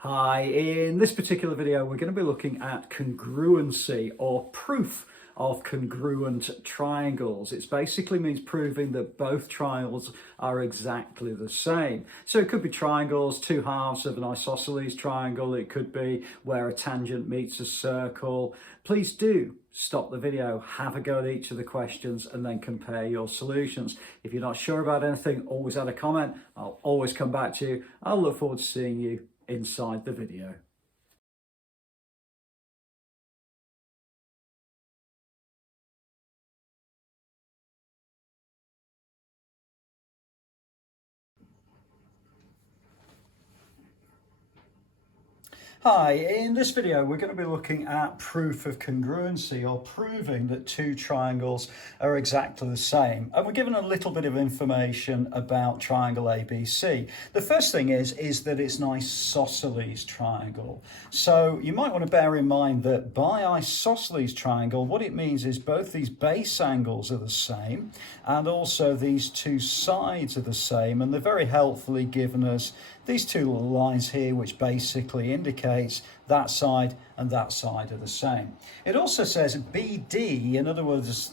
Hi, in this particular video we're going to be looking at congruency or proof of congruent triangles. It basically means proving that both triangles are exactly the same. So it could be triangles, two halves of an isosceles triangle. It could be where a tangent meets a circle. Please do stop the video, have a go at each of the questions and then compare your solutions. If you're not sure about anything, always add a comment. I'll always come back to you. I'll look forward to seeing you inside the video. Hi, in this video we're going to be looking at proof of congruency, or proving that two triangles are exactly the same. And we're given a little bit of information about triangle ABC. The first thing is that it's an isosceles triangle. So you might want to bear in mind that by isosceles triangle, what it means is both these base angles are the same and also these two sides are the same, and they're very helpfully given us these two little lines here, which basically indicates that side and that side are the same. It also says BD, in other words,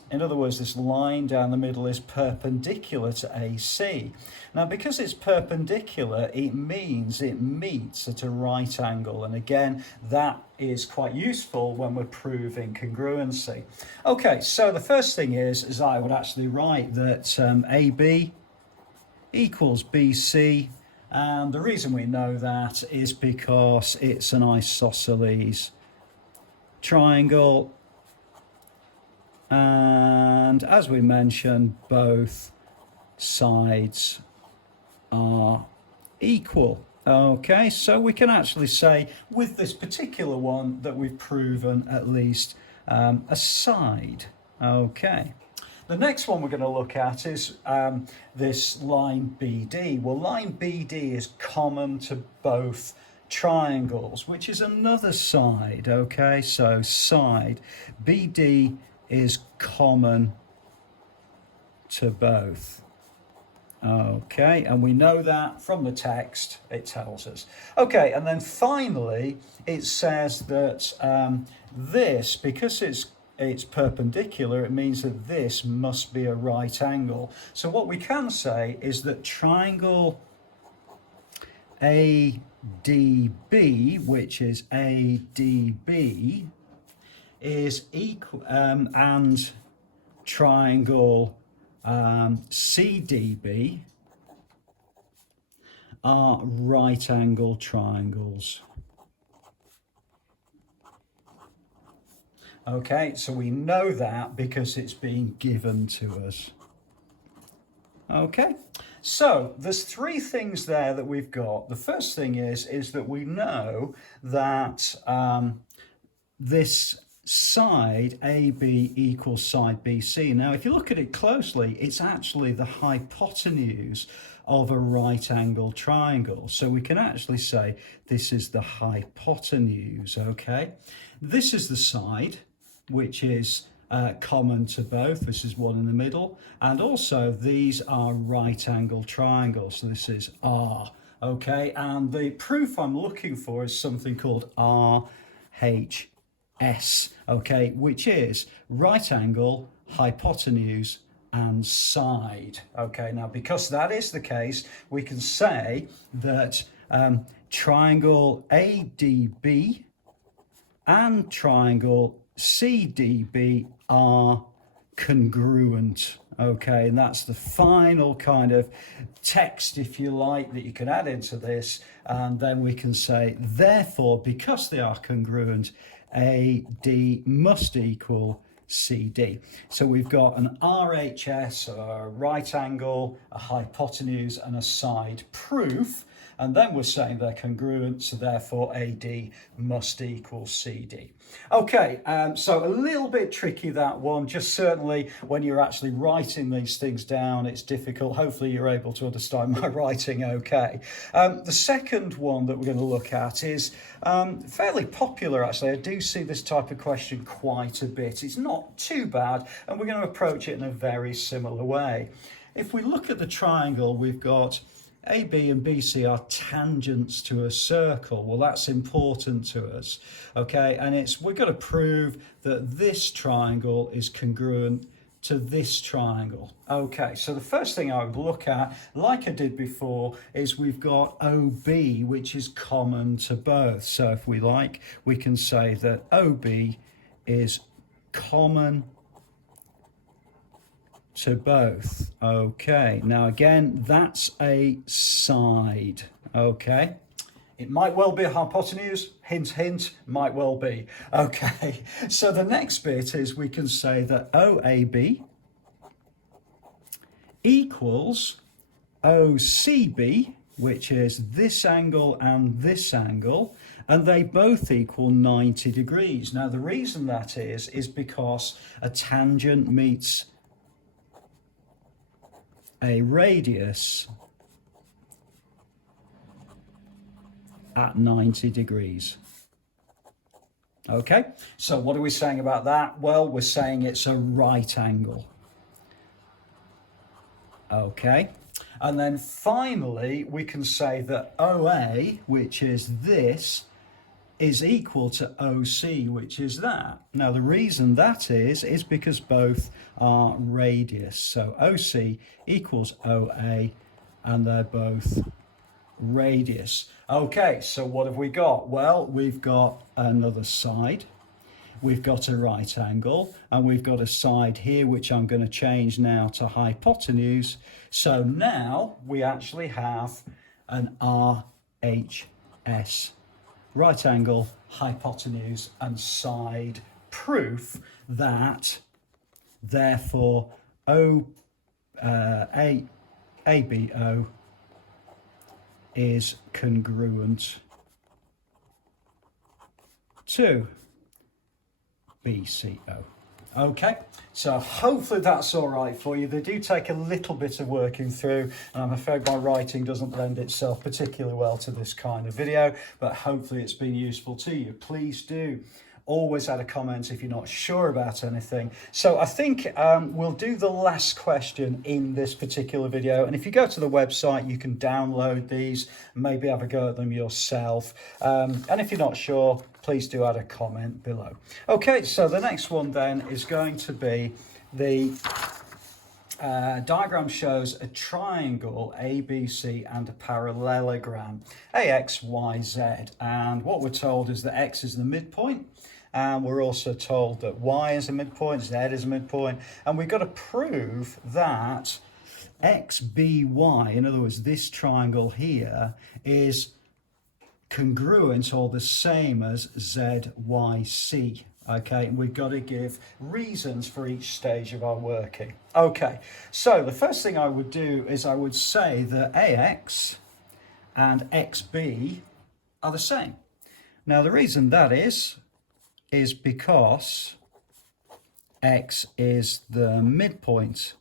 this line down the middle is perpendicular to AC. Now, because it's perpendicular, it means it meets at a right angle. And again, that is quite useful when we're proving congruency. Okay, so the first thing is I would actually write that AB equals BC. And the reason we know that is because it's an isosceles triangle. And as we mentioned, both sides are equal. Okay, so we can actually say with this particular one that we've proven at least a side. Okay. The next one we're going to look at is this line BD. Well, line BD is common to both triangles, which is another side. Okay, so side BD is common to both. Okay, and we know that from the text, it tells us. Okay, and then finally, it says that this, because it's perpendicular, it means that this must be a right angle. So what we can say is that triangle ADB, which is ADB, is equal, and triangle CDB are right angle triangles. Okay, so we know that because it's being given to us. Okay, so there's three things there that we've got. The first thing is that we know that this side AB equals side BC. Now, if you look at it closely, it's actually the hypotenuse of a right angle triangle. So we can actually say this is the hypotenuse, okay? This is the side, which is common to both. This is one in the middle. And also these are right angle triangles. So this is R, okay? And the proof I'm looking for is something called RHS, okay? Which is right angle, hypotenuse, and side. Okay, now because that is the case, we can say that triangle ADB and triangle CDB are congruent. Okay, and that's the final kind of text, if you like, that you can add into this, and then we can say, therefore, because they are congruent, AD must equal CD. So we've got an RHS, a right angle, a hypotenuse, and a side proof. And then we're saying they're congruent, so therefore AD must equal CD. Okay, so a little bit tricky, that one. Just certainly when you're actually writing these things down, it's difficult. Hopefully you're able to understand my writing okay. The second one that we're going to look at is fairly popular, actually. I do see this type of question quite a bit. It's not too bad, and we're going to approach it in a very similar way. If we look at the triangle, we've got AB and BC are tangents to a circle. Well, that's important to us, okay? And we've got to prove that this triangle is congruent to this triangle. Okay, so the first thing I would look at, like I did before, is we've got OB, which is common to both. So if we like, we can say that OB is common to both. Okay, now again, that's a side. Okay, it might well be a hypotenuse, hint hint, might well be. Okay, so the next bit is we can say that OAB equals OCB, which is this angle and this angle, and they both equal 90 degrees. Now the reason that is because a tangent meets a radius at 90 degrees. Okay, so what are we saying about that? Well, we're saying it's a right angle. Okay, and then finally we can say that OA, which is this, is equal to OC, which is that. Now the reason that is because both are radius. So OC equals OA and they're both radius. Okay, so what have we got? Well, we've got another side, we've got a right angle, and we've got a side here which I'm going to change now to hypotenuse. So now we actually have an RHS, right angle, hypotenuse and side, proof that therefore ABO is congruent to BCO. Okay, so hopefully that's all right for you. They do take a little bit of working through, and I'm afraid my writing doesn't lend itself particularly well to this kind of video, but hopefully it's been useful to you. Please do always add a comment if you're not sure about anything. So I think we'll do the last question in this particular video, and if you go to the website you can download these, maybe have a go at them yourself, and if you're not sure, please do add a comment below. Okay, so the next one then is going to be the diagram shows a triangle ABC and a parallelogram AXYZ, and what we're told is that X is the midpoint, and we're also told that Y is a midpoint, Z is a midpoint, and we've got to prove that XBY, in other words this triangle here, is congruent or the same as ZYC. Okay, and we've got to give reasons for each stage of our working. Okay, so the first thing I would do is I would say that AX and XB are the same. Now the reason that is because X is the midpoint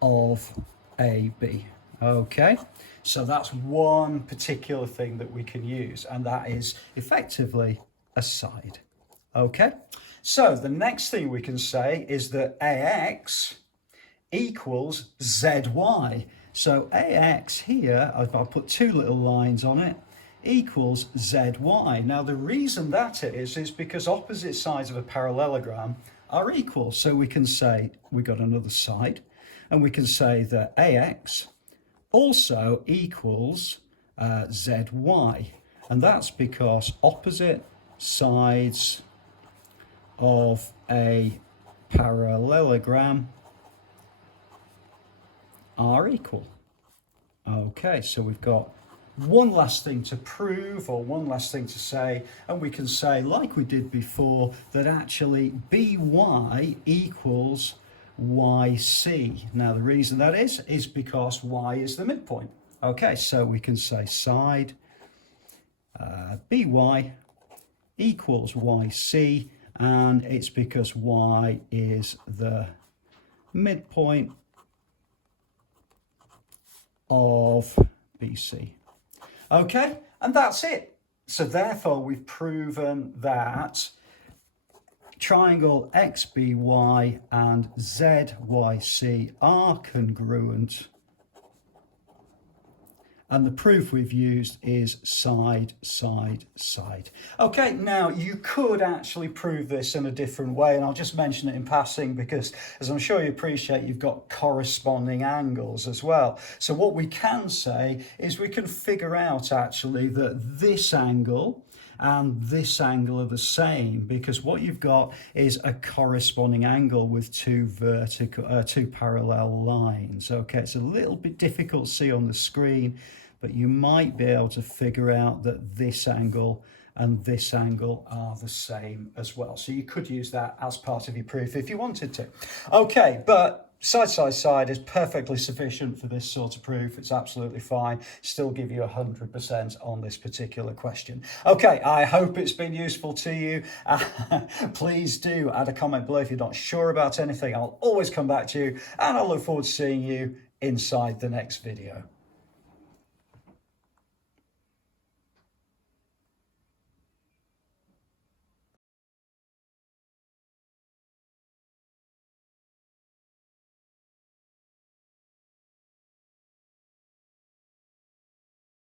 of AB. Okay, so that's one particular thing that we can use, and that is effectively a side. Okay, so the next thing we can say is that AX equals ZY. So AX here, I'll put two little lines on it, equals ZY. Now the reason that is because opposite sides of a parallelogram are equal. So we can say we've got another side, and we can say that AX also equals ZY, and that's because opposite sides of a parallelogram are equal. Okay, so we've got one last thing to prove, or one last thing to say, and we can say, like we did before, that actually BY equals YC. Now the reason that is because Y is the midpoint. Okay, so we can say side BY equals YC, and it's because Y is the midpoint of BC. Okay, and that's it. So therefore we've proven that triangle XBY and ZYC are congruent. And the proof we've used is side, side, side. Okay, now you could actually prove this in a different way, and I'll just mention it in passing because, as I'm sure you appreciate, you've got corresponding angles as well. So what we can say is we can figure out actually that this angle and this angle are the same, because what you've got is a corresponding angle with two parallel lines. Okay, it's a little bit difficult to see on the screen, but you might be able to figure out that this angle and this angle are the same as well. So you could use that as part of your proof if you wanted to. Okay, but side, side, side is perfectly sufficient for this sort of proof. It's absolutely fine. Still give you 100% on this particular question. Okay, I hope it's been useful to you. Please do add a comment below if you're not sure about anything. I'll always come back to you, and I look forward to seeing you inside the next video.